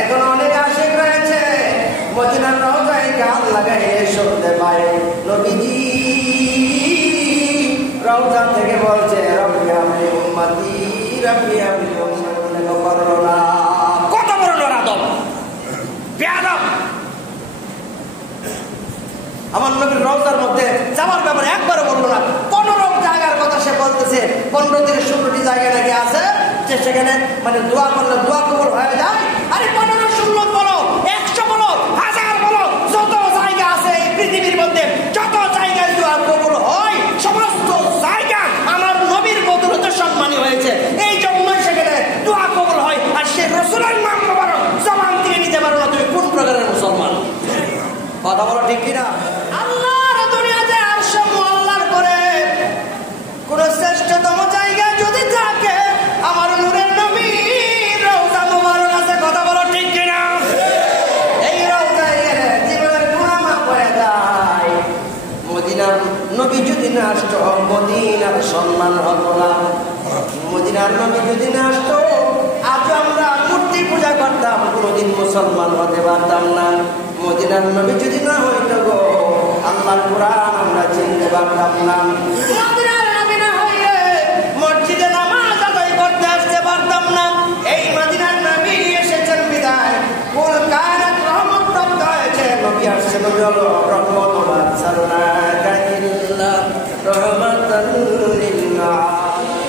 এখন অনেক আশিক রয়েছে মদিনার রওজায় গান লাগায় শুনতে পায় নবীজি রওজা থেকে বলছে রব্বি হাবলি উম্মতি রব্বি হাবলি উম্মতি করোনা। কত বড় নরাদব বেয়াদব! আমার নবীর রওজার মধ্যে যাওয়ার ব্যাপারে একবারও বললো না। 15 জায়গার কথা সে বলতেছে, 15 থেকে 16টি জায়গা নাকি আছে যে সেখানে মানে দোয়া করলে দোয়া কবুল হয়ে যায়। আরে 15, 16 বলো, 100 বলো, 1000 বলো, যত জায়গা আছে এই পৃথিবীর মধ্যে, যত জায়গায় দোয়া কবুল হয় সমস্ত জায়গা আমার নবীর বদৌলতে সম্মানী হয়েছে। এই জন্যই সেখানে দোয়া কবুল হয়। আর সে রাসূলের নাম মোবারক জবান থেকে নিতে পারো না, তুমি কোন প্রকারের মুসলমান? কথা বলো ঠিক কিনা? আল্লাহর দুনিয়াতে আরশ আল্লাহর করে কোন শ্রেষ্ঠতম জায়গা যদি থাকে আমার নূরের নবীর রওজা মুবারক আছে। কথা বলো ঠিক কিনা? এই রওজায় গেলে জীবনের গুনাহ মাফ হয়ে যায়। মদিনার নবী যদি না আসতো মদিনার সম্মান হতো না। মদিনার নবী যদি না আসতো আজ আমরা মূর্তি পূজা করতাম, কোনোদিন মুসলমান হতে পারতাম না। মদিনার নবী যদি না হইতো গো আল্লাহর কোরআন আমরা চিনতে পারতাম না। মদিনার নবী না হইলে মসজিদে নামাজ আদায় করতে আসতে পারতাম না। এই মদিনার নবী এসেছেন বিদায় কুল কায়নাত রহমত প্রাপ্ত হয়েছে। নবী আসছে নবী হলো রহমতুল আরসালনাকা ইল্লা রাহমাতাল লিল আলামিন।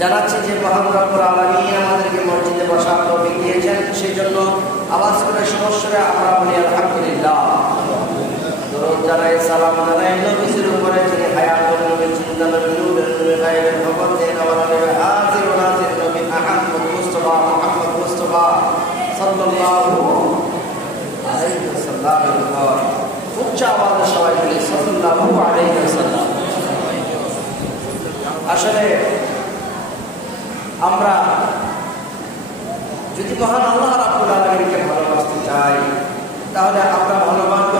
জানাচ্ছি যে মহান রব্বুল আলামিন আমাদেরকে মসজিদে বসার তৌফিক দিয়েছেন, সেই জন্য আওয়াজ করে সমস্যারে আমরা বলি আলহামদুলিল্লাহ। দরুদ জানাই, সালাম জানাই নবীর উপরে যিনি হায়াতুল আলাইহি ওয়াসাল্লাম। আসলে আমরা যদি মহান আল্লাহ রাব্বুল আলামিনকে ভালোবাসতে চাই তাহলে আমরা ভালোবাসবো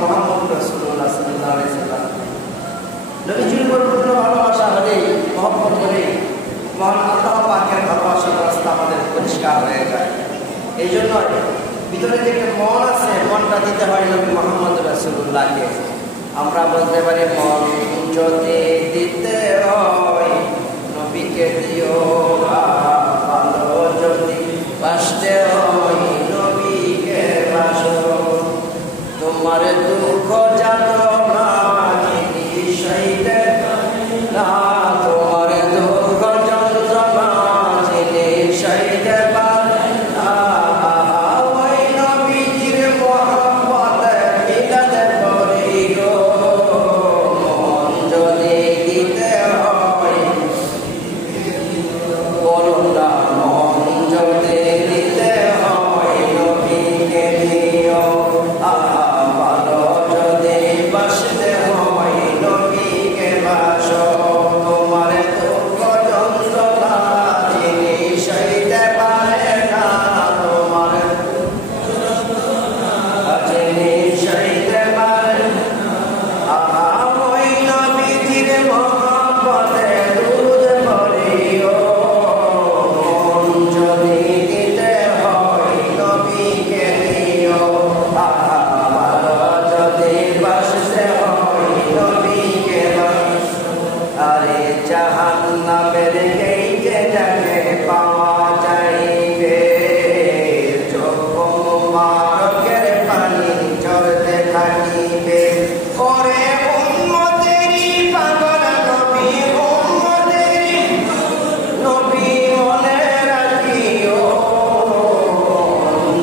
মুহাম্মদ রাসূলুল্লাহ সাল্লাল্লাহু আলাইহি ওয়াসাল্লাম। নবীজির পরিপূর্ণ ভালোবাসা হলে মহব্বত হলে মহান আল্লাহ পাকের ভালোবাসার রাস্তা আমাদের পরিষ্কার হয়ে যায়। এই জন্য ভিতরে যে একটা মন আছে, মনটা দিতে হয় নবী মুহাম্মদ রাসূলুল্লাহকে। আমরা বলতে পারি মন যদি দিতে হয় নবীকে দিও, ভালো যদি বাসতে হয় নবীকে বাসো। তোমার দুঃখ যাতনা জিনিস হইতে না, তোমার দুঃখ যন্ত্রণা জিনিস হইতে পারে না। ওই নবীজির মহব্বতে মিলাতে করিও, মন যদি দিতে হয় বলুন না, মন যদি দিতে হয় নবীকে দিও, ভালো যদি বাসতে হয় নবীকে বাসো। তোমার দুঃখ যন্ত্রণা জিনিস হইতে পারে না, তোমার জিনিস হইতে পারে না। ওই নবীজির মহব্বতে দুধ করিও, মন যদি দিতে হয় নবীকে দিও, ভালো যদি বাসতে হয় নবীকে বাসো। আরে জাহান্নামের গেইটে যাকে পাওয়া যাইবে, চোখ মুবারকের পানি ঝরতে থাকিবে। ওরে উম্মতেরই পাগল নবী, উম্মতেরই নবী মনে রাখিও,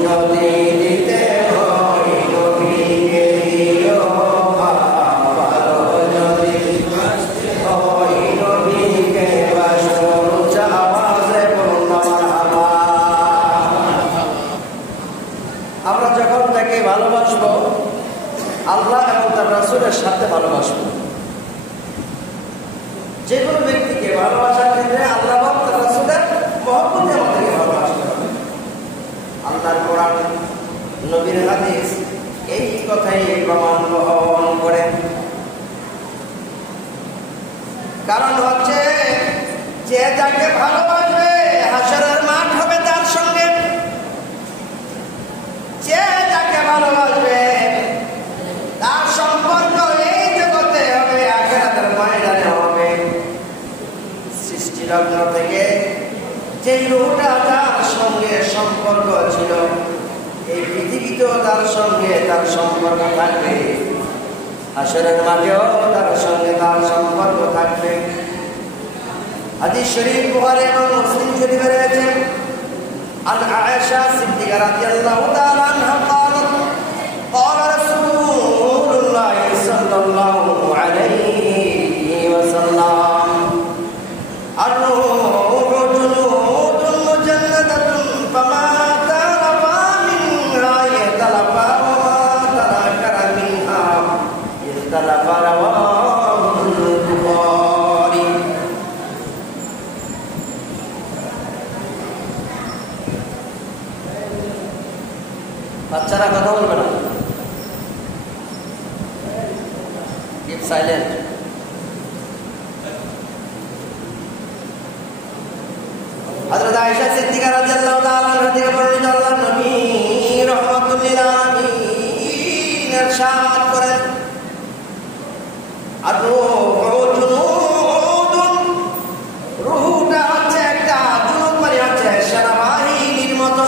যদি দিতে হয় নবীকে দিও, ভালো যদি বাসতে হয় নবীকে বাসো। উচ্চ আওয়াজে বলুন মারহাবা। আমরা যখন তাকে ভালোবাসবো আল্লাহ এবং তার রাসূলের সাথে ভালোবাসবো। যে কোনো ব্যক্তিকে ভালোবাসার ক্ষেত্রে আল্লাহ এবং তার রাসূলের মহব্বতে আমাদেরকে ভালোবাসতে হবে। আল্লাহর কোরআন, নবীর হাদিস এই কথাই প্রমাণ বহন করে। কারণ হচ্ছে যে যাকে ভালোবাসবে হাসরের মাঠ হবে তার সঙ্গে, যে যাকে ভালোবাসবে তার সম্পর্ক এই জগতে হবে, আখিরাতের ময়দানে হবে। সৃষ্টি লগ্ন থেকে যে রূহটা তার সঙ্গে সম্পর্ক ছিল, এই পৃথিবীতেও তার সঙ্গে তার সম্পর্ক থাকবে, হাসরের মাঠেও তার সঙ্গে তার সম্পর্ক থাকবে। হাদিস শরীফ বুখারী এবং মুসলিম শরীফে রয়েছে, আন আয়েশা সিদ্দিকা রাদিয়াল্লাহু তাআলা আনহা قالت قال رسول الله صلى الله عليه وسلم الروح جنود مجندة فما تلفى منها يتلفى وما تنكر منها اختلف رواه البخاري। বাচ্চারা কথা বলবে না, কিপ সাইলেন্ট। হযরত আয়েশা সিদ্দিকা রাদিয়াল্লাহু তাআলা আনহা থেকে বর্ণিত, আল্লাহর নবী রাহমাতুল লিল আলামিন ইরশাদ করেন, আর-রূহু জুনুদুন, রূহটা হচ্ছে একটা জুনুদ, মানে হচ্ছে সেনাবাহিনীর মতো।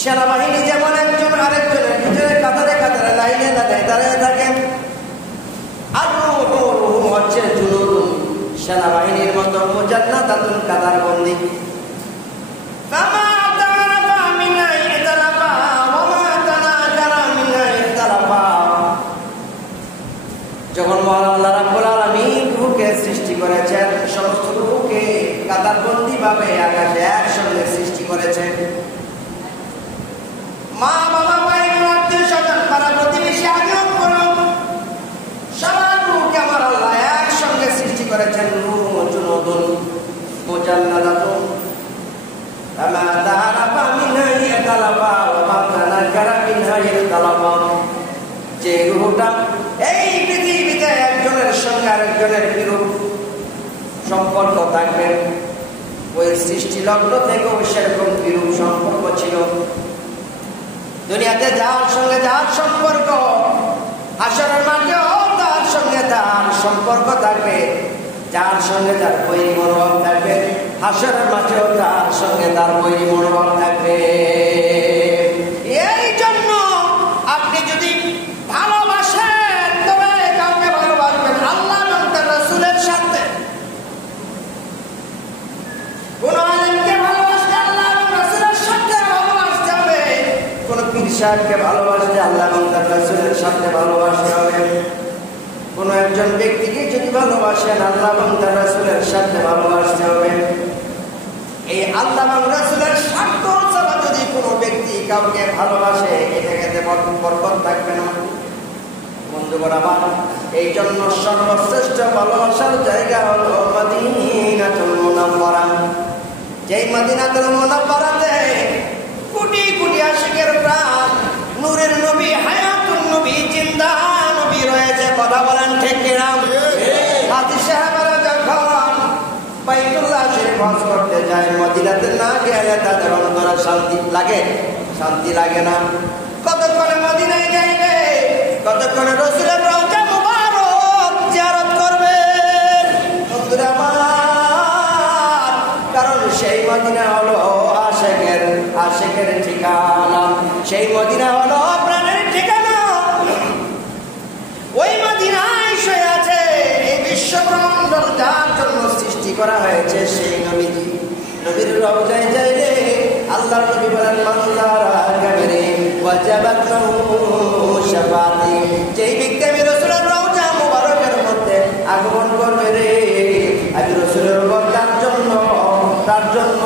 সেনাবাহিনী যেমন একজন আরেকজনের ভিতরে কাতারে কাতারে লাইনে দাঁড়িয়ে থাকে, আর রূহু হচ্ছে জুনুদুন, সেনাবাহিনীর মতো, মুজান্নাদাতুন, কাতারবন্দি। ফামা তারাফা মিনা ইখতালাফা ওয়া মা তানাকারা মিনা ইখতালাফা। যখন মহান আল্লাহ রাব্বুল আলামিন রূহকে সৃষ্টি করেছেন, সমস্ত রূহকে কাতারবন্দি ভাবে আকাশে একসঙ্গে সৃষ্টি করেছেন। মা বাবা ভাই আত্মীয় স্বজন পাড়া প্রতিবেশী আগেও করো করেছেন জুনুদুন মুজাল্লালাতুন আমা তারাফা মিনহা ইয়াতালাফা ওয়া মা তানাকারা মিনহা ইয়াতালাফা। যে রূহটা এই পৃথিবীতে একজনের সঙ্গে আরেকজনের বিরূপ সম্পর্ক থাকবে, ওই সৃষ্টি লগ্ন থেকেও সেরকম বিরূপ সম্পর্ক ছিল। দুনিয়াতে যার সঙ্গে যার সম্পর্ক, হাসরের মাঠেও তার সঙ্গে তার সম্পর্ক থাকবে, যার সঙ্গে তার বৈরী মনোভাব থাকবে, হাসরের মাঠেও তার সঙ্গে তার বৈরী মনোভাব থাকবে। এই জন্য আপনি যদি ভালোবাসেন তবে কাউকে ভালোবাসবেন আল্লাহ এবং তার রাসূলের সাথে। কোন আলেমকে ভালোবাসতে আল্লাহ এবং রাসূলের সাথে ভালোবাসতে হবে, কোন পীর সাহেবকে ভালোবাসতে আল্লাহ এবং তার রাসূলের সাথে ভালোবাসতে হবে। কোন একজন ব্যক্তিকে যদি ভালোবাসেন আল্লাহ এবং তার রাসূলের সাথে ভালোবাসতে হবে। এই আল্লাহ এবং রাসূলের স্বার্থ ছাড়া যদি কোনো ব্যক্তি কাউকে ভালোবাসে এতে বরকত থাকবে না। বন্ধুগণ আমার, এই জন্য সর্বশ্রেষ্ঠ ভালোবাসার জায়গা হলো মদিনাতুল মুনাওয়ারা। যেই মদিনাতুল মুনাওয়ারাতে কোটি কোটি আশিকের প্রাণ, নূরের নবী, হায়াতুন নবী, জিন্দা নবী রয়েছে। কথা বলেন ঠিক কিনা? হাজী সাহেবরা যখন বাইতুল্লাহ শরীফ হজ করতে যায়, মদিনাতে না গেলে তাদের অন্তরে শান্তি লাগে? শান্তি লাগে না। কতক্ষণে মদিনায় যাইবে, কতক্ষণে রাসূলের রওজা মুবারক জিয়ারত করবে। বন্ধুরা আমার, কারণ সেই মদিনা হলো আশিকের ঠিকানা, সেই মদিনা হলো প্রাণের ঠিকানা। ওই মদিনায় শুয়ে আছে এই বিশ্বব্রহ্মাণ্ড যার জন্য সৃষ্টি করা হয়েছে সেই নবীজি। নবীর রওজায় যাইলে আল্লাহর নবী বলেন মান যারা কাবরি ওয়াজাবাত লাহু শাফাআতি। যেই ব্যক্তি আমি রাসূলের রওজা মুবারকের মধ্যে আগমন করবে রে, আমি রাসূলের রওজার জন্য তার জন্য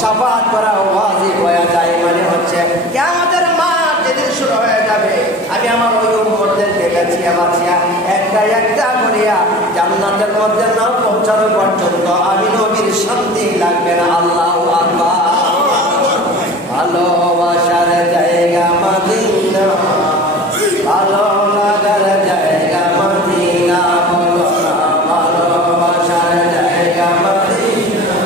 শাফাআত করা ওয়াজিব হয়ে যায়। মানে হচ্ছে কিয়ামতের মাঠ যেদিন শুরু হয়ে যাবে, আমি আমার ওই উম্মতদেরকে কাছে একটা একটা করিয়া জান্নাতের মধ্যে না পৌঁছানো পর্যন্ত আমি নবীর শান্তি লাগবে না। আল্লাহু আকবার। ভালোবাসার জায়গা মদিনা, ভালো লাগার জায়গা মদিনা, বলো না ভালোবাসার জায়গা মদিনা,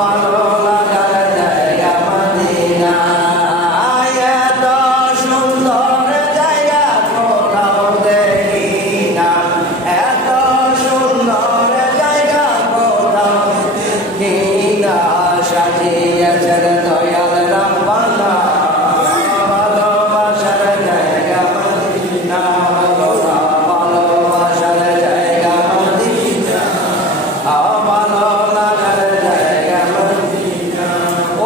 ভালো লাগার জায়গা মদিনা। এত সুন্দর জায়গা কোথাও দেখি না, এত সুন্দর জায়গা কোথাও দেখি না। সাজিয়েছেন দয়াল রাব্বানা, ভালোবাসার জায়গা মদিনা, ভালোবাসার জায়গা মদিনা, ভালো লাগার জায়গা মদিনা।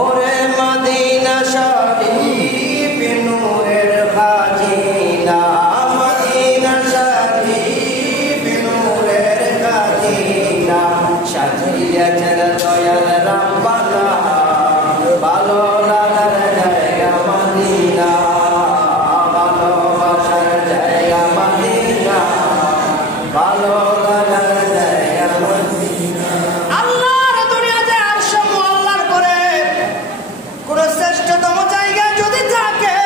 ওরে মদিনা শরীফ নূরের খাজিনা, মদিনা শরীফ নূরের খাজিনা। সাজিয়েছেন দয়াল রাব্বানা, ভালো লাগার জায়গা মদিনা, ভালোবাসার জায়গা মদিনা, ভালো লাগার জায়গা মদিনা। আল্লাহর দুনিয়াতে আরশ আল্লাহর পরে কোন শ্রেষ্ঠতম জায়গা যদি থাকে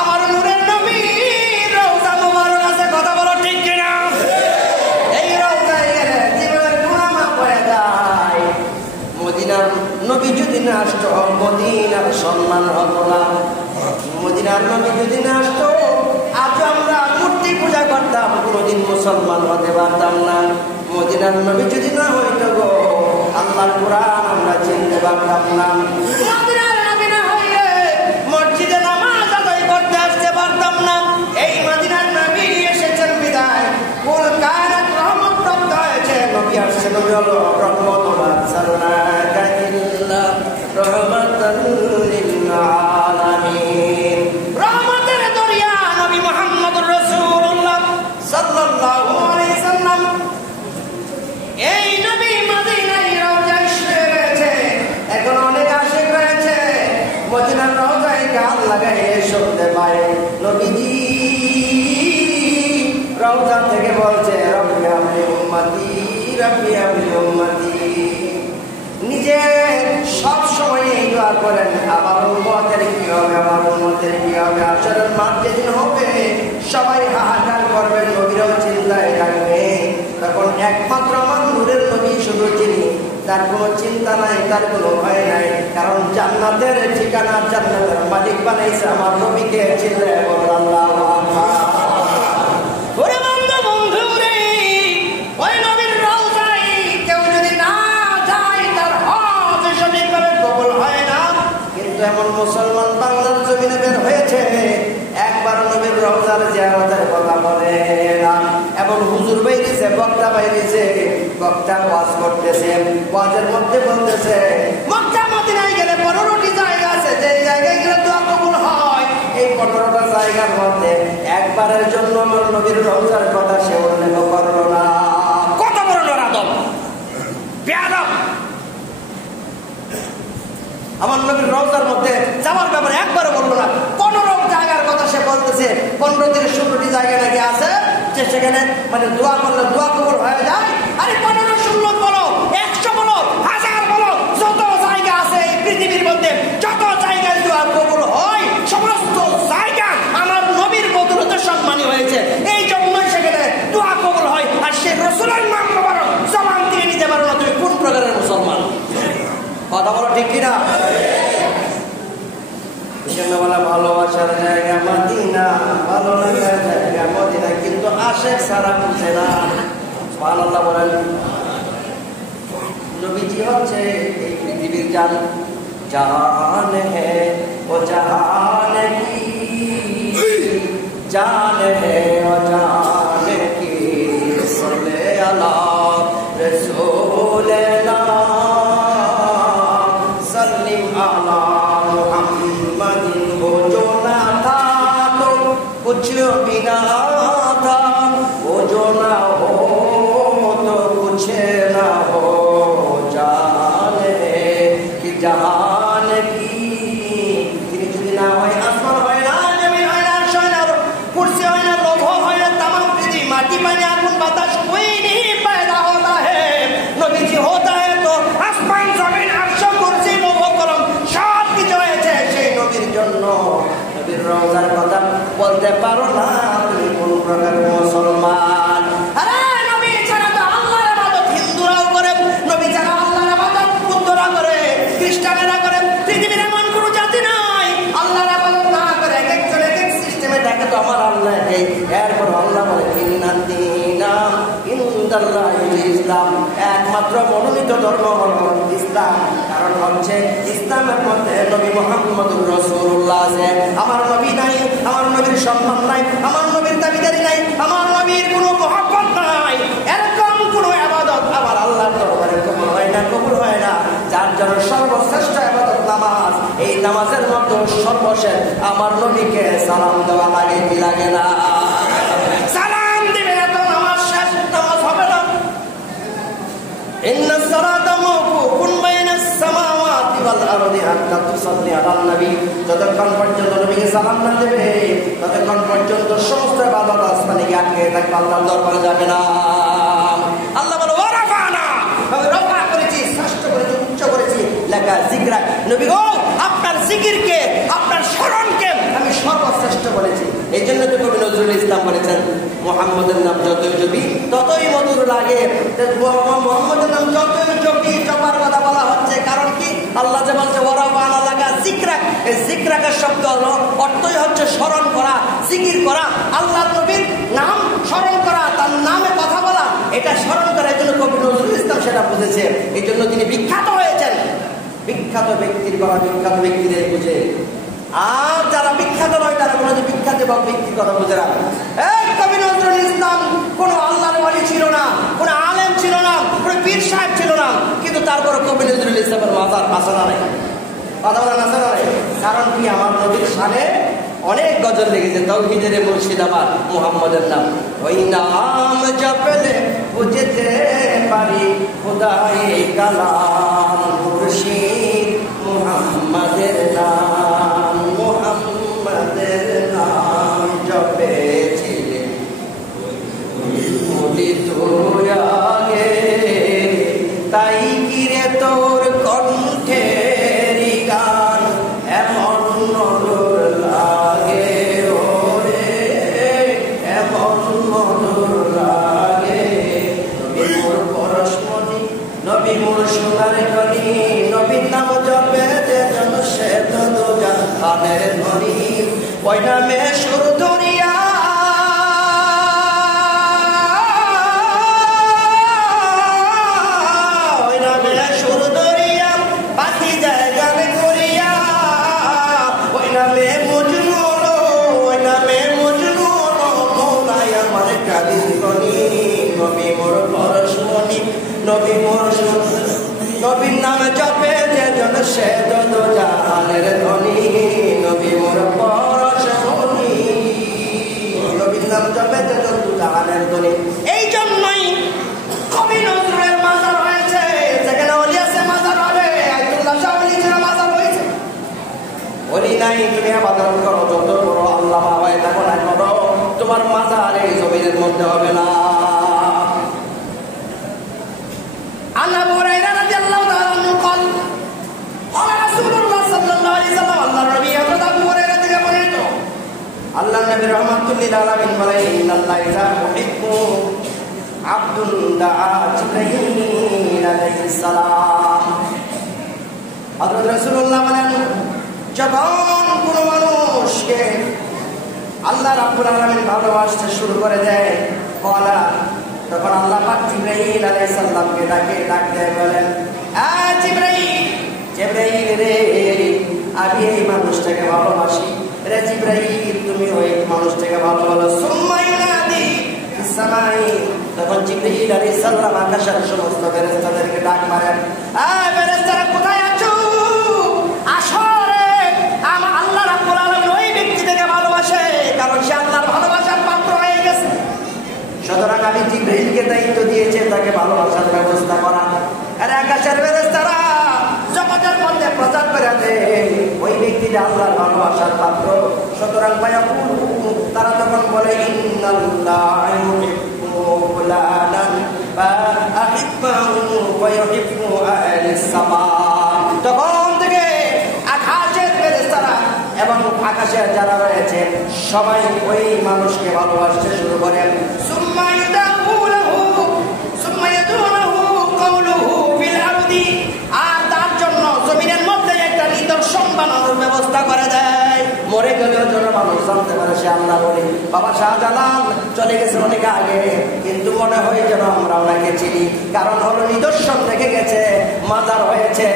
আমার নূরের নবীর রওজা মুবারক আছে। কথা বলো ঠিক কিনা? এই রওজায় গেলে জীবনের গুনাহ মাফ হয়ে যায়। মদিনার নবী যদি না আসতো মদিনার সম্মান হতো না। মদিনার নবী যদি না আসতো আজ আমরা মূর্তি পূজা করতাম, কোনোদিন মুসলমান হতে পারতাম না। মদিনার নবী যদি না হইতো গো, আল্লাহর কোরআন আমরা চিনতে পারতাম না। মদিনার নবী না হইলে মসজিদে নামাজ আদায় করতে আসতে পারতাম না। এই মদিনার নবী এসেছেন বিদায় কুল কায়নাত রহমত প্রাপ্ত হয়েছে। নবী আসছে, নবী হলো রহমত। আরসালনাকা ইল্লা রাহমাতাল লিল আলামিন। রহমতের দরিয়া নবী মুহাম্মদুর রাসূলুল্লাহ সাল্লাল্লাহু আলাইহি সাল্লাম। এই নবী মদিনায় রওজায় শুয়ে রয়েছে। এখন অনেক আশিক রয়েছে মদিনার রওজায় গান লাগাইয়ে শুনতে পায় নবীজি রওজা থেকে বলছে রব্বি হাবলি উম্মতি রাব্বি হাবলি উম্মতি। নিজে সব সময় এই দোয়া করেন, আমার উম্মতের কি হবে, আমার উম্মতের কি হবে। আসরের মাঠ যেদিন হবে সবাই হাহাকার করবেন, নবীরাও চিন্তায় থাকবে। তখন একমাত্র আমার নূরের নবী শুধু যিনি, তার কোনো চিন্তা নাই, তার কোনো ভয় নাই, কারণ জান্নাতের ঠিকানা, জান্নাতের মালিক বানাইছে আমার নবীকে। চিল্লায় বলেন আল্লাহু আকবার। ওরে বন্ধু, বন্ধু রে, ওই নবীর রওজায় কেউ যদি না যায় তার হজ সঠিকভাবে কবুল হয় না। কিন্তু এমন মুসলমান বাংলার জমিনে বের হয়েছে, একবার নবীর রওজার জিয়ারতের কথা বলে না। এমন হুজুর বাইরেছে, বক্তা বাইরেছে, বক্তা ওয়াজ করতেছে, ওয়াজের মধ্যে বলতেছে মক্কা মদিনায় গেলে 15টি জায়গা আছে, যে জায়গায় গেলে দোয়া কবুল হয়। এই 15টা জায়গার মধ্যে একবারের জন্য নবীর রওজার কথা সে উল্লেখ করলো না। কত বড় নরাদব, বেয়াদব! আমার নবীর রওজার মধ্যে যাওয়ার ব্যাপারে একবারও বললো না। 15 জায়গার কথা সে বলতেছে, 15 থেকে 16টি জায়গা নাকি আছে যে সেখানে মানে দোয়া করলে দোয়া কবুল হয়ে যায়। আরে 15, 16 বলো, 100 বলো, 1000 বলো, যত জায়গা আছে এই পৃথিবীর মধ্যে, যত জায়গায় দোয়া কবুল হয় সমস্ত জায়গা আমার নবীর বদৌলতে সম্মানী হয়েছে। এই জন্যই সেখানে দোয়া কবুল হয়। আর সে রাসূলের নাম পারো, জবান দিয়ে নিতে পারো না, তুমি কোন প্রকারের মুসলমান? কথা বলো ঠিক কিনা? বলা ভালোবাসার জায়গা মদিনা, ভালো লাগার জায়গা মদিনা, কিন্তু আশেক সারা বুঝে না। সুবহানাল্লাহ বলেন। নবীজি হচ্ছে এই পৃথিবীর জান, জান হে ও জান কি, জান হে ও জান কি, সাল্লে আলা রাসূলিনা সাল্লিম আলা मुहम्मदिन। वो जो ना था तो कुछ भी ना था, वो जो ना हो तो कुछ ना हो, जाने कि जहान की। তিনি যদি না হয়, আসমান হয় না, জমিন হয় না, আরশ হয় না, কুরসি হয় না, লৌহ হয় না, तमाम पृथ्वी, माटी, पानी, आगुन, बातास कोई नहीं पैदा होता है। नबीजी होता है तो आसमान, जमीन, আরশ, কুরসি, লৌহ, কলম সব কিছু হয়েছে সেই নবীর জন্য। নবীর রওজার কথা বলতে পারো না, তুমি কোন প্রকার মুসলমান? আরে নবী ছাড়া তো আল্লাহর ইবাদত হিন্দুরাও করে, নবী ছাড়া আল্লাহর ইবাদত বুদ্ধরা করে, খ্রিস্টানেরা করে। পৃথিবীর এমন কোনো জাতি নাই আল্লাহর ইবাদত না করে। এক একজন এক এক সিস্টেমে দেখে তো আমার আল্লাহ এই। এরপর আল্লাহ বলে ইন্নাদ দীনা ইনদাল্লাহিল ইসলাম, একমাত্র মনোনীত ধর্ম হলো ইসলাম। কারণ হচ্ছে ইসলামের মধ্যে নবী মুহাম্মদুর রাসূলুল্লাহ আছে। আমার নবী নাই, আমার নবীর সম্মান নাই, আমার নবীর দাবিদারি নাই, আমার নবীর কোনো মহব্বত নাই। এরকম কোনো ইবাদত আমার আল্লাহর দরবারে কবুল হয় না, কবুল হয় না। যার জন্য সর্বশ্রেষ্ঠ ইবাদত নামাজ। এই নামাজের মধ্যে সর্বশেষ আমার নবীকে সালাম দেওয়া লাগে কি লাগে না? সালাম দিবে না তো নামাজ শেষ, নামাজ হবে না। ইন্নাস সালাতা মাওকুফুন বাইনাস সামাওয়াতি ওয়াল আরদি হাত্তা তুসাল্লি আলান নবী। যতক্ষণ পর্যন্ত নবীকে সালাম না দেবে ততক্ষণ পর্যন্ত সমস্ত ইবাদত আসমানে আটকে থাকবে, আল্লাহর দরবারে যাবে না। আল্লাহ বলে ওয়ারাফানা, আমি রফা করেছি, শ্রেষ্ঠ করেছি, উচ্চ করেছি লেখা জিকরা। নবী গো, আপনার জিকিরকে, আপনার স্মরণকে আমি সর্বশ্রেষ্ঠ বলেছি। এই জন্য তো কবি নজরুল ইসলাম বলেছেন মুহাম্মদের নাম যতই জপি ততই মধুর লাগে। মুহাম্মদের নাম যতই জপি, জপার কথা বলা হচ্ছে কারণ কি? আল্লাহ যে বলছে ওয়ারাফানা লাগা জিকরা, এই জিকরাকের শব্দ হলো অর্থই হচ্ছে স্মরণ করা, জিকির করা, আল্লাহ নবীর নাম স্মরণ করা, তার নামে কথা বলা, এটা স্মরণ করার জন্য কবি নজরুল ইসলাম সেটা বুঝেছে। এই জন্য তিনি বিখ্যাত হয়েছেন। বিখ্যাত ব্যক্তির কথা বিখ্যাত ব্যক্তিদের বুঝে, আর যারা বিখ্যাত নয় তারা কোনো বিখ্যাত এবং ব্যক্তির কথা বুঝে না। এই কবি নজরুল ইসলাম কোনো আল্লাহর ওয়ালি ছিল না, কোনো আলেম ছিল না, কোনো পীর সাহেব ছিল না, কিন্তু তারপরে কবি নজরুল ইসলামের মাজার আসনা নেই, কথা বলেন আসনা নেই। কারণ কি? আমার নবীর শানে অনেক গজল লেগেছে। তাওহীদের মুর্শিদাবাদ মুহাম্মদের নাম, ওই নাম জপলে বুঝতে পারি খুদায়ে কালাম, মুর্শিদ মুহাম্মদের নাম, মুহাম্মদের নাম জপেছিলেন বলি তো আগে নবী মরশুম নবীর নামে জপে যেজন সে যত জাহানের ধনী নবী মোর পরশমণি নবীর নাম জপে যেজন জাহানের ধনী। এই জন্যই কবি নজরুলের মাজার হয়েছে, যেখানে অলি আছে মাজার হবে। আইতুল্লাহ শাহ ওলি ছিল মাজার হয়েছে। অলি নাই তুমি আবাদত করো, যত বড় আল্লামা হয়ে থাকো না করো, তোমার মাজার এই জমিনের মধ্যে হবে না। আল্লাহ বুরাইরা রাদিয়াল্লাহু তাআলা আনহু قال قال رسول الله صلى الله عليه وسلم আল্লাহর নবী হযরত আবু হুরায়রা থেকে বর্ণিত আল্লাহর নবী রাহমাতুল লিল আলামিন বলেন ইন্নাল্লাহ ইযা ইউহিব্বু আবদুন দাআ জিবরাইল আলাইহিস সালাম। হযরত রাসূলুল্লাহ বলেন যখন কোনো মানুষকে আল্লাহ রাব্বুল আলামিন ভালোবাসতে শুরু করে দেয় কলা তখন আল্লাহ পাক জিবরাইল আলাইহিস সালামকে ডাক দেয় বলেন আ জিবরাইল রে আমি এই মানুষটাকে ভালোবাসি রে জিবরাইল তুমি ওই মানুষটাকে ভালোবাসো। সুম্মা ইউনাদি ফিস সামাই তখন জিবরাইল আলাইহিস সালাম আকাশের সমস্ত ফেরেশতাদেরকে ডাক মারেন আ ফেরেশতারা কোথায় আছো, আসো রে আল্লাহ রাব্বুল আলামিন ওই ব্যক্তিটাকে ভালোবাসে কারণ সে আল্লাহর ভালোবাসার পাত্র হয়ে গেছে। সুতরাং আমি জিবরাইলকে দায়িত্ব দিয়েছি তাকে ভালোবাসার ব্যবস্থা করা। আর আকাশের ফেরেশতারা জগতের মধ্যে প্রচার করে দেয় ওই ব্যক্তিটা আল্লাহর ভালোবাসার পাত্র। সুতরাং তারা তখন বলে ইন্নাল্লাহ ইউহিব্বু ফুলানান ফাআহিব্বুহু ওয়া ইউহিব্বু আহলিস সামা। তখন থেকে আকাশের ফেরেশতারা এবং আকাশে যারা রয়েছে সবাই ওই মানুষকে ভালোবাসতে শুরু করেন। সুম্মা ইয়াদউনাহু সুম্মা ইয়াদউনাহু কাওলুহু ফিল আরদি আর তার জন্য জমিনের মধ্যে একটা নিদর্শন বানানোর ব্যবস্থা করে দেয়। মরে গেলেও যেন মানুষ জানতে পারে সে আল্লাহ বলে। বাবা শাহজালাল চলে গেছে অনেক আগে কিন্তু মনে হয় যেন আমরা ওনাকে চিনি, কারণ হলো নিদর্শন রেখে গেছে, মাজার হয়েছে,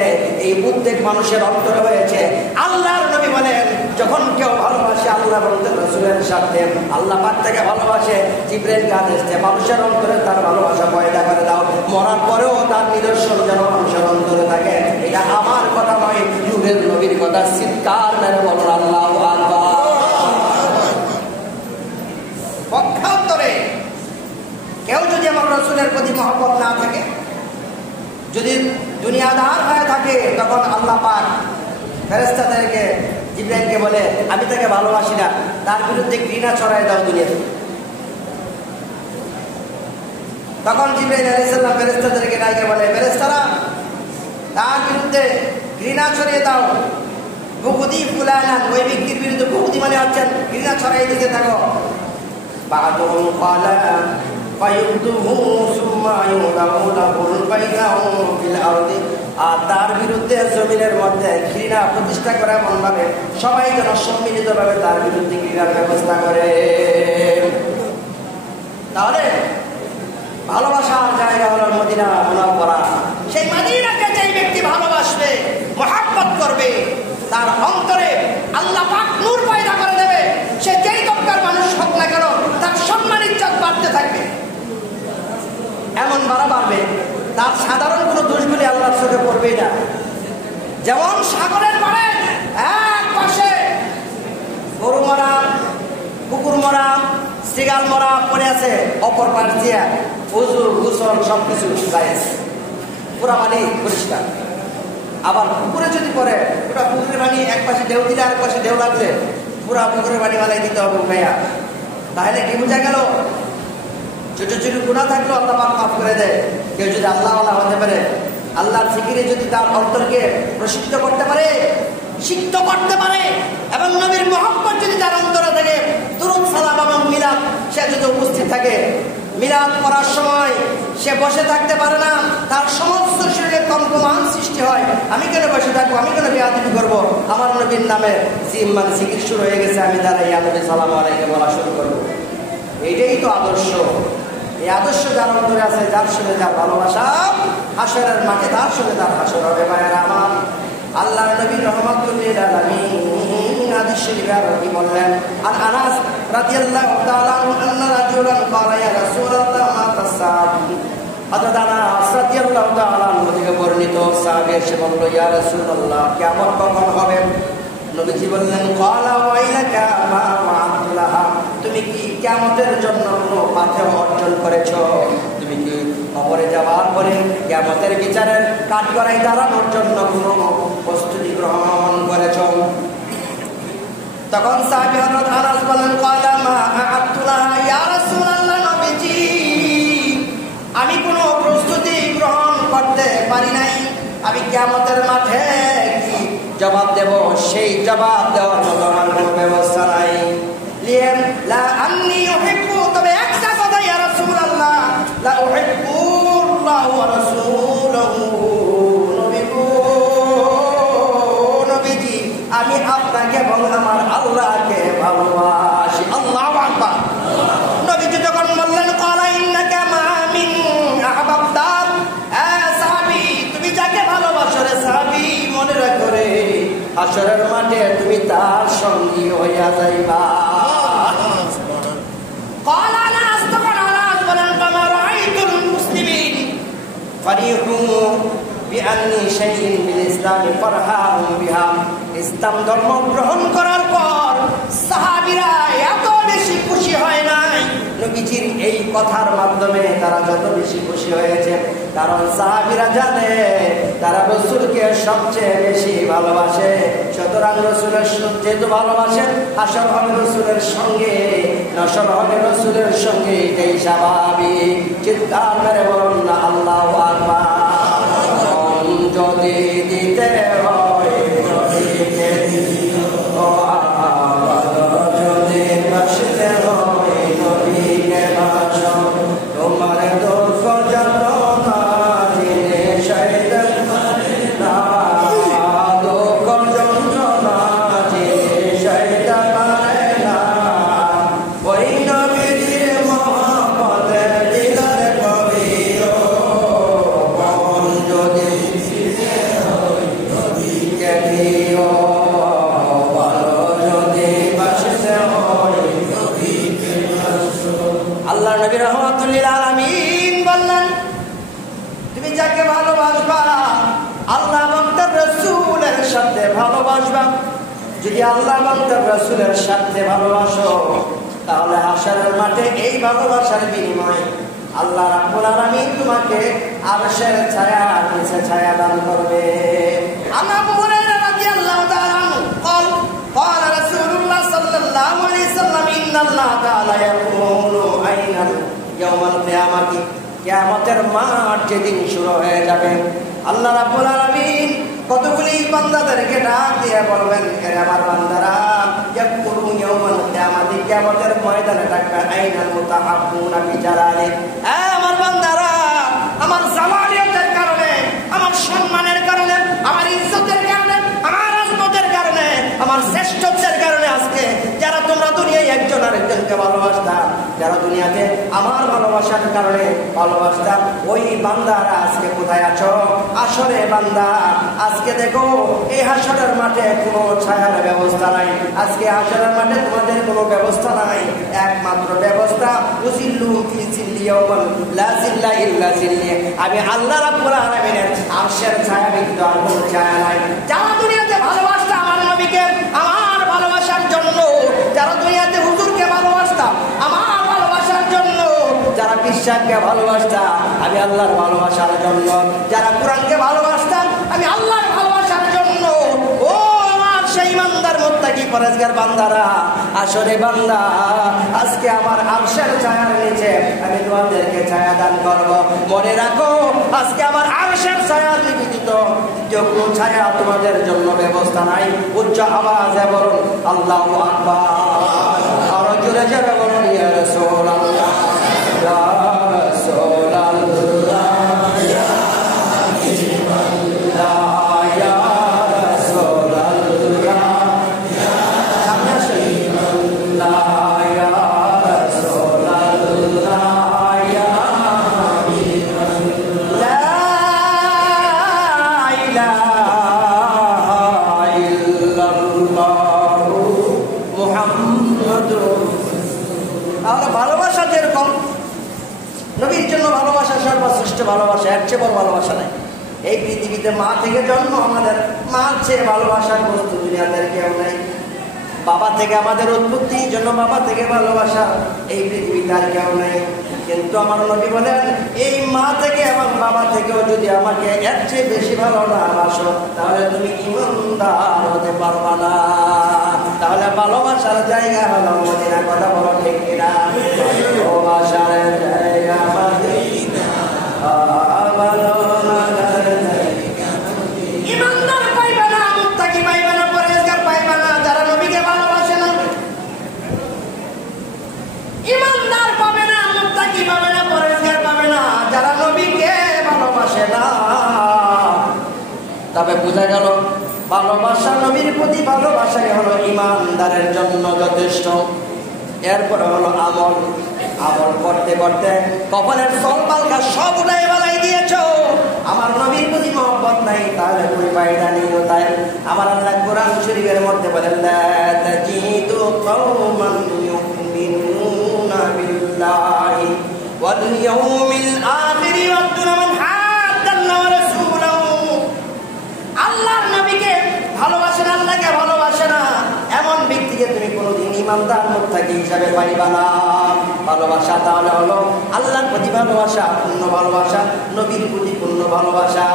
এই প্রত্যেক মানুষের অন্তরে হয়েছে। আল্লাহর নবী বলেন যখন কেউ ভালোবাসে আল্লাহ বলতে রাসূলের সাথে আল্লাহ পাক থেকে ভালোবাসে জিবরাইলকে আদেশ দেয় মানুষের অন্তরে তার ভালোবাসা পয়দা করে দাও, মরার পরেও তার নিদর্শন যেন মানুষের অন্তরে থাকে। এটা আমার কথা নয়, নূরের নবীর কথা। চিৎকার মেরে বলুন আল্লাহু আকবার। পক্ষান্তরে কেউ যদি আমার রাসূলের প্রতি মহব্বত না থাকে, যদি দুনিয়াদার হয়ে থাকে, তখন আল্লাহ পাক ফেরেশতাদেরকে জিবরাইলকে বলে আমি তাকে ভালোবাসি না, তার বিরুদ্ধে ঘৃণা ছড়ায় দাও দুনিয়াতে। তখন জিবরাইল আলাইহিস সালাম ফেরেশতাদেরকে ডাকে বলে ফেরেশতারা তার বিরুদ্ধে ঘৃণা ছড়িয়ে দাও। বুগুদি ফুলানান ওই ব্যক্তির বিরুদ্ধে, বুগুদি মানে হচ্ছেন ঘৃণা ছড়াই দিতে থাকো। বাদুন ক্বালা ফায়ুদুহু সুম্মা ইউদাউলাহুল বাইনাহু ফিল আরদি আর তার বিরুদ্ধে জমিনের মধ্যে ঘৃণা প্রতিষ্ঠা করে এমন ভাবে সবাই যেন সম্মিলিতভাবে তার বিরুদ্ধে ঘৃণার ব্যবস্থা করে। তাহলে ভালোবাসার জায়গা হলো মদিনা মুনাওয়ারা। সেই মদিনাকে যেই ব্যক্তি ভালোবাসবে, মহব্বত করবে, তার অন্তরে আল্লাহ পাক নূর পয়দা করে দেবে। সে যেই তবকার মানুষ হোক না কেন তার সম্মান ইজ্জত বাড়তে থাকবে, এমন বাড়বে তার সাধারণ কোনো দোষগুলি আল্লাহর চোখে পড়বেই না। যেমন সাগরের পাড়ে এক পাশে গরু মরা, কুকুর মরা, শ্রীগাল মরা পড়ে আছে, অপর পাশ দিয়া ওযু গোসল সবকিছু জায়েজ, পুরা পানি পরিষ্কার। আবার পুকুরে যদি পড়ে পুরা পুকুরের পানি এক পাশে ঢেউ দিলে আরেক পাশে ঢেউ লাগলে পুরা পুকুরের পানি বানাই দিতে হবে ভাইয়া। তাহলে কি বোঝা গেল? ছোট ছোট গুনাহ থাকলেও আল্লাহ পাক মাফ করে দেয়। কেউ যদি আল্লাহওয়ালা হতে পারে, আল্লাহর জিকিরে যদি তার অন্তরকে প্রশিক্ষিত করতে পারে, সিক্ত করতে পারে, এবং নবীর মহব্বত যদি তার অন্তরে থাকে, দুরূদ সালাম এবং মিলাদ সে যদি উপস্থিত থাকে, মিলাদ পড়ার সময় সে বসে থাকতে পারে না, তার সমস্ত শরীরে কম্পমান সৃষ্টি হয়। আমি কেন বসে থাকবো, আমি কেন বেয়াদবি করবো, আমার নবীর নামে মানে জিকির শুরু হয়ে গেছে, আমি তারা ইয়া নবী সালাম আলাইহি বলা শুরু করবো। এইটাই তো আদর্শ। এই আদর্শ যার অন্তরে আছে, যার সঙ্গে যার ভালোবাসা, হাসরের মাঠে তার সঙ্গে তার হাসর হবে। ভাইয়েরা আমার, আল্লাহ নবী রাহমাতুল লিল আলামিন হাদিস শরীফে আর কি বললেন, আর আনাস রাদিয়াল্লাহু তাআলা আনহু আন্না রাজুলান ক্বালা ইয়া রাসূলুল্লাহ মা তাসাব হযরত আনাস রাদিয়াল্লাহু তাআলা আনহু থেকে বর্ণিত, সাহাবী এসে বলল, ইয়া রাসূলুল্লাহ, কিয়ামত কখন হবে? নবীজি বললেন, ক্বালা ওয়াইলাকা মা ওয়া'আদতুলাহা, তুমি কি কিয়ামতের জন্য কোনো পাথেয় অর্জন করেছো? তুমি কি কবরে যাওয়ার পরে কিয়ামতের বিচারের কাঠগড়ায় দাঁড়ানোর জন্য কোনো প্রস্তুতি গ্রহণ করেছো? তখন সাহাবী হযরত আনাস বলেন, ক্বালা মা ওয়া'আদতুলাহা ইয়া রাসূলুল্লাহ, নবীজি আমি কোনো প্রস্তুতি গ্রহণ করতে পারি নাই। আমি কিয়ামতের মাঠে কি জবাব দেব, সেই জবাব দেওয়ার মতো আমার কোনো ব্যবস্থা নাই। লা আন্নী উহিব্বু, তবে একটা কথা ইয়া রাসূলুল্লাহ, লা উহিব্বুল্লাহু ওয়া রাসূলুহু, নবীজি আমি আপনাকে এবং আমার আল্লাহকে ভালোবাসি। আল্লাহু আকবার। নবীজি যখন বললেন, ক্বালা ইন্নাকা মা মিন আহবাবতা, সাহাবী তুমি যাকে ভালোবাসো রে সাহাবী, মনে রাখো রে হাশরের মাঠে তুমি তার সঙ্গী হইয়া যাইবা। ক্বালা আনাস, তখন আনাস বলেন, কামা রাআইতুল মুসলিমিন ফারিহু বিআন্নি শাইইন বিল ইসলাম ফারহাহুম বিহা, ইসলাম ধর্ম গ্রহণ করার পর সাহাবীরা এত বেশি খুশি হয় নাই নবীজির এই কথার মাধ্যমে। তারা যত বেশি খুশি হয়েছে, কারণ সাহাবীরা জানে তারা রাসূলকে সবচেয়ে বেশি ভালোবাসে। সুতরাং রাসূলের যেহেতু ভালোবাসেন, হাসর হবে রাসূলের সঙ্গে, নসর হবে রাসূলের সঙ্গে, এটাই স্বাভাবিক। চিৎকার মেরে বলুন না আল্লাহু আকবার। যদি দিতে হয় যদি বাসতে হয় নবীকে বাসো, তোমার দুঃখ যত কাজিনে শয়তান না, দুঃখ যন্ত্রণা জিনে শয়তান পারে না, ওই নবীর মহব্বতে দিদার করিও। মন যদি নবীকে দিও, আল্লাহ নবী রাহমাতুল লিল আলামিন বললেন, তুমি যাকে ভালোবাসবা আল্লাহ এবং তার রাসূলের সাথে ভালোবাসবা। যদি আল্লাহ এবং তার রাসূলের সাথে ভালোবাসো, তাহলে হাশরের মাঠে এই ভালোবাসার বিনিময়ে আল্লাহ রাব্বুল আলামিন তোমাকে আরশের ছায়ার নিচে ছায়া দান করবে। আবু হুরায়রা রাদিয়াল্লাহু তাআলা আনহু قال رسول الله صلى الله عليه وسلم ان الله تعالى يقول اين يوم القيامه, কিয়ামতের মাঠ যেদিন শুরু হয়ে যাবে, আল্লাহ রাব্বুল আলামিন কতগুলি বান্দাদেরকে ডাক দিয়ে বলবেন, এরে আমার বান্দারা, ইয়াকুলু ইয়াউমাল কিয়ামাতি, কিয়ামতের ময়দানে ডাকবেন, আইনাল মুতাহাব্বুনা ফি জালালি, আমার বান্দারা আমার জালালিয়াতের কারণে, আমার সম্মানের কারণে, আমার ইজ্জতের কারণে, আমার আজমতের কারণে, আমার শ্রেষ্ঠত্বের কারণে আজকে যারা তোমরা দুনিয়ায় একজন আরেকজনকে ভালোবাসতা, যারা দুনিয়াতে আমার ভালোবাসার কারণে ভালোবাসতা, ওই বান্দারা আজকে কোথায় আছো? আসলে বান্দা আজকে দেখো এই হাশরের মাঠে কোনো ছায়ার ব্যবস্থা নাই। আজকে হাশরের মাঠে তোমাদের কোনো ব্যবস্থা নাই। একমাত্র ব্যবস্থা উজিল্লু ফি জিল্লি ইয়াওমান লা জিল্লা ইল্লা জিল্লি, আমি আল্লাহ রাব্বুল আলামিনের আরশের ছায়া ব্যতীত আর কোনো ছায়া নাই। যারা দুনিয়াতে ভালোবাসতা আমার নবীকে আমার ভালোবাসার জন্য, যারা দুনিয়াতে হুজুরকে ভালোবাসতা আমার ভালোবাসার জন্য, যারা বিশ্বাসকে ভালোবাসতা আমি আল্লাহর ভালোবাসার জন্য, যারা কোরআনকে ভালোবাসতাম আমি আল্লাহর ভালোবাসার জন্য, ও আমার সেই ইমানদার মুত্তাকি পরেজগার বান্দারা, আসরে বান্দা আজকে আমার আরশের ছায়ার নিচে আমি তোমাদেরকে ছায়া দান করব। মনে রাখো আজকে আমার আরশের ছায়া নিবেদিত যোগ্য ছায়া তোমাদের জন্য ব্যবস্থা নাই। উচ্চ আওয়াজে বলুন আল্লাহু আকবার, আরো জোরে জোরে বলুন ইয়া রাসূলুল্লাহ, ইয়া রাসূলুল্লাহ, ইয়া হাবিবাল্লাহ, ইয়া রাসূলুল্লাহ, ইয়া হাবিবাল্লাহ, ইয়া রাসূলুল্লাহ, ইয়া হাবিবাল্লাহ, লা ইলাহা ইল্লাল্লাহ মুহাম্মাদুর। আমরা ভালোবাসা যেরকম নবীর জন্য সর্বোচ্চ ভালোবাসা, এর চেয়ে বড় ভালোবাসা নাই। এই পৃথিবীতে মা থেকে জন্ম, আমাদের মার চেয়ে ভালোবাসার বস্তু দুনিয়াতে কেউ নাই। বাবা থেকে আমাদের উৎপত্তি, জন্য বাবা থেকে ভালোবাসা এই পৃথিবীতে আর কেউ নেই। কিন্তু আমার নবী বলেন, এই মা থেকে এবং বাবা থেকেও যদি আমাকে এর চেয়ে বেশি ভালো না বাসো, তাহলে তুমি ইমানদার হতে পারবা না। তাহলে ভালোবাসার জায়গা হলো মদিনা। কথা বলো ঠিক কিনা? ভালোবাসার জায়গা মদিনা, ইমানদার পাইবে না, মুত্তাকি পাইবে না, পরেজগার পাইবে না যারা নবীকে ভালোবাসে না। ইমানদার পাবে না, মুত্তাকি পাবে না, পরেজগার পাবে না যারা নবীকে ভালোবাসে না। তবে বোঝা গেল ভালোবাসা, নবীর প্রতি ভালোবাসাই হলো ইমানদারের জন্য যথেষ্ট। এরপরে হলো আমল। আমল করতে করতে কপালের সলপালকা সব উড়াই বেলাই দিয়েছ, আমার নবীর প্রতি মহব্বত নাই, তাহলে কোন ফায়দা নেই। তাই আমার আল্লাহ কোরআন শরীফের মধ্যে বলেন, লা তাজিদু কওমান ইউমিনুনা বিল্লাহি ওয়াল ইয়াউমিল আখির ওয়াদুনা মান হাদ্দাল্লাহ ওয়া রাসূলাহু। আল্লাহর নবীকে ভালোবাসে না, আল্লাহকে ভালোবাসে না, এমন ব্যক্তিকে তুমি কোনোদিন ইমানদার মুত্তাকি হিসাবে পাইবা না। ভালোবাসা তাহলে হলো আল্লাহর প্রতি ভালোবাসা, পূর্ণ ভালোবাসা, নবীর প্রতি পূর্ণ ভালোবাসা।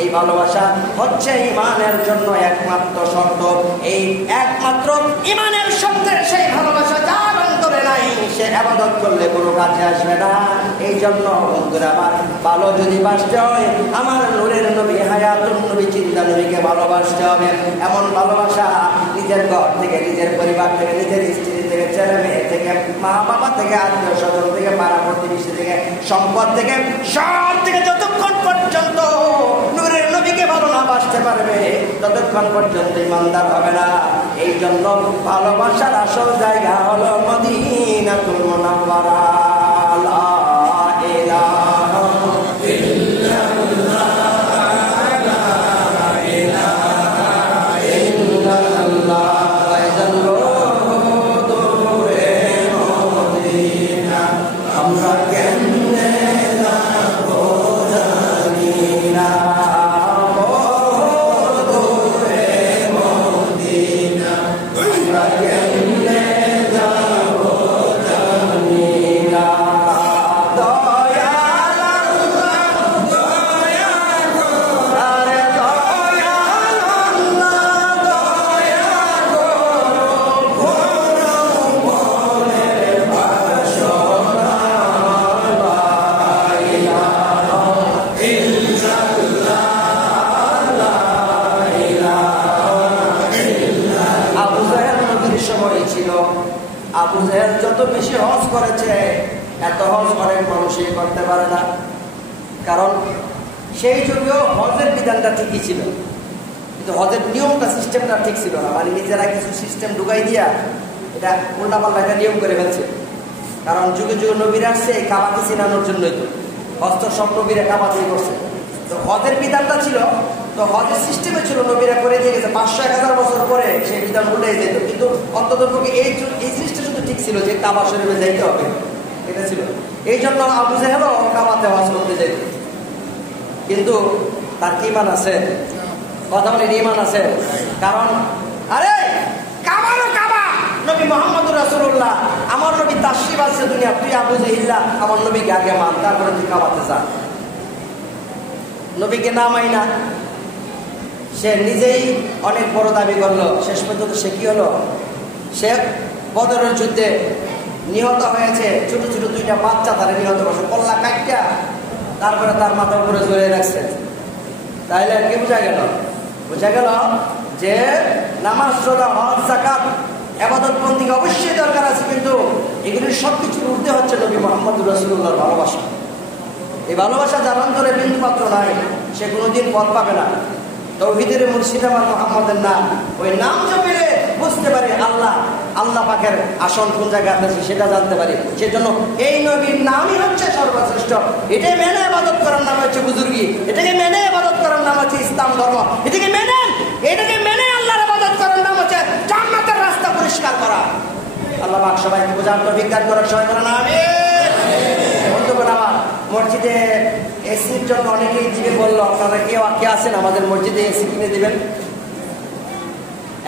এই ভালোবাসা হচ্ছে ইমানের জন্য একমাত্র শর্ত। এই একমাত্র ইমানের শর্তের সেই ভালোবাসা যার অন্তরে নাই, সে ইবাদত করলে কোনো কাজে আসবে না। এই জন্য বন্ধুরা আমার, ভালো যদি বাসতে হয়, আমার নূরের নবী, হায়াতুন নবী, চিন্তা নবীকে ভালোবাসতে হবে। এমন ভালোবাসা নিজের ঘর থেকে, নিজের পরিবার থেকে, নিজের স্ত্রী থেকে, ছেলে মেয়ে থেকে, মা বাবা থেকে, আত্মীয় স্বজন থেকে, পাড়া প্রতিবেশী থেকে, সম্পদ থেকে, সব থেকে যতক্ষণ পর্যন্ত নূরের নবীকে ভালো না বাসতে পারবে, ততক্ষণ পর্যন্ত ইমানদার হবে না। এই জন্য ভালোবাসার আসল জায়গা হলো মদিনাতুল মুনাওয়ারা। লা ইলাহা ইল্লাল্লাহ, লা ইলাহা ইল্লাল্লাহ। আমরা কেমনে যাবো জানি না, দূরে মদিনা। আমরা কেমনে যাবো জানি না। দয়াল আল্লাহ, দয়া করো, আরে দয়াল আল্লাহ, দয়া করো, মনের বাসনা। আবু জাহেল যত বেশি হজ করেছে, এত হজ অনেক মানুষই করতে পারে না। কারণ সেই যুগেও হজের বিধানটা ঠিকই ছিল, কিন্তু হজের নিয়মটা, সিস্টেমটা ঠিক ছিল না। মানে নিজেরা কিছু সিস্টেম ঢুকাই দিয়া এটা উল্টাপাল্টা একটা নিয়ম করে ফেলছে। কারণ যুগে যুগে নবীরা আসছে এই কাবাকে চিনানোর জন্যই, তো হজ তো সব নবীরা কাবাতেই করছে। তো হজের বিধানটা ছিল, তো হজের সিস্টেমে ছিল, নবীরা করে দিয়ে গেছে। 500-1000 বছর পরে সেই বিধান উঠে যেত, কিন্তু অন্তত এই জিনিসটা শুধু ঠিক ছিল যে কাবা শরীফে যাইতে হবে, এটা ছিল। এই জন্য আবু জাহেলও কাবাতে হজ করতে যেত। কিন্তু তার কি ইমান আছে? কথা বলে ইমান আছে? কারণ আরে কাবারও কাবা, নবী মুহাম্মদুর রাসূলুল্লাহ, আমার নবী তাশরীফ আছে দুনিয়া, তুই আবু জাহিল্লা আমার নবীকে আগে মান, তারপরে তুই কাবাতে যা। নবীকে না মাইনা সে নিজেই অনেক বড় দাবি করলো। শেষ পর্যন্ত সে কি হলো? সে বদরের যুদ্ধে নিহত হয়েছে। ছোট ছোট 2টা বাচ্চা তারা নিহত করছে, কল্লা কাটটা তারপরে তার মাথার উপরে জড়িয়ে রাখছে। তাইলে কি বোঝা গেল? বোঝা গেল যে নামাজ, রোজা, হজ, যাকাত, ইবাদত বন্দেগী অবশ্যই দরকার আছে, কিন্তু এগুলির সবকিছুর ঊর্ধ্বে হচ্ছে নবী মুহাম্মদুর রাসূলুল্লাহর ভালোবাসা। এই ভালোবাসা যার অন্তরে বিন্দুমাত্র নাই, সে কোনোদিন পথ পাবে না। তাওহীদের মুর্শিদ আমার মুহাম্মদের নাম, ওই নাম জপিলে বুঝতে পারি আল্লাহ, আল্লাহ পাকের আসন কোন জায়গায় আছে সেটা জানতে পারি। সেজন্য এই নবীর নামই হচ্ছে সর্বশ্রেষ্ঠ। এটাই মেনে ইবাদত করার নাম হচ্ছে বুজুর্গি, এটাকে মেনে ইবাদত করার নাম হচ্ছে ইসলাম ধর্ম, এটাকে মেনে আল্লাহর ইবাদত করার নাম হচ্ছে জান্নাতের রাস্তা পরিষ্কার করা। আল্লাহ পাক সবাইকে বোঝার তৌফিক দান করার, সবাই বলেন আমিন। বন্ধুগণ আমার, মসজিদে এসির জন্য অনেকেই দিবে বললো, আপনারা কেউ কে আছেন আমাদের মসজিদে এসি কিনে দিবেন?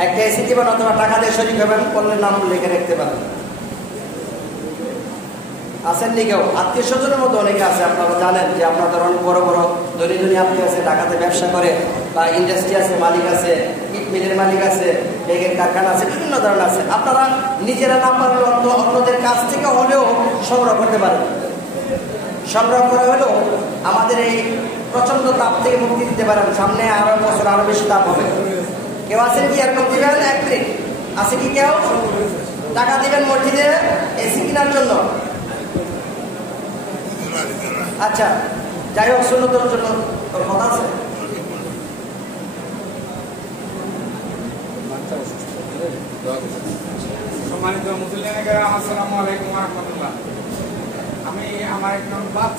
একটা এসি দিবেন অথবা টাকা দিয়ে শরীর হবেন, বললে নাম লিখে রাখতে পারেন। আছেন নি কেউ? আত্মীয় স্বজনের মধ্যে অনেকে আছে, আপনারা জানেন যে আপনাদের অনেক বড় বড় ধনী ধনী আত্মীয় আছে, ঢাকাতে ব্যবসা করে, বা ইন্ডাস্ট্রি আছে, মালিক আছে, ইট মিলের মালিক আছে, ব্যাগের কারখানা আছে, বিভিন্ন ধরনের আছে। আপনারা নিজেরা না পারলে অন্যদের কাছ থেকে হলেও সংগ্রহ করতে পারেন। সংগ্রহ করে হলেও আমাদের এই প্রচন্ড তাপ থেকে মুক্তি দিতে পারেন। সামনে আরো বছর আরো বেশি তাপ হবে। কেউ আছেন কি এরকম দিবেন? এক মিনিট, আছে কি কেউ? টাকা দিবেন মসজিদে এসি কেনার জন্য? আচ্ছা, যাই হোক, সুন্নতের জন্য তোর কথা আছে। সম্মানিত মুসলিম, আসসালামু আলাইকুম ওয়া রাহমাতুল্লাহ। আমি আমার একজন বাচ্চা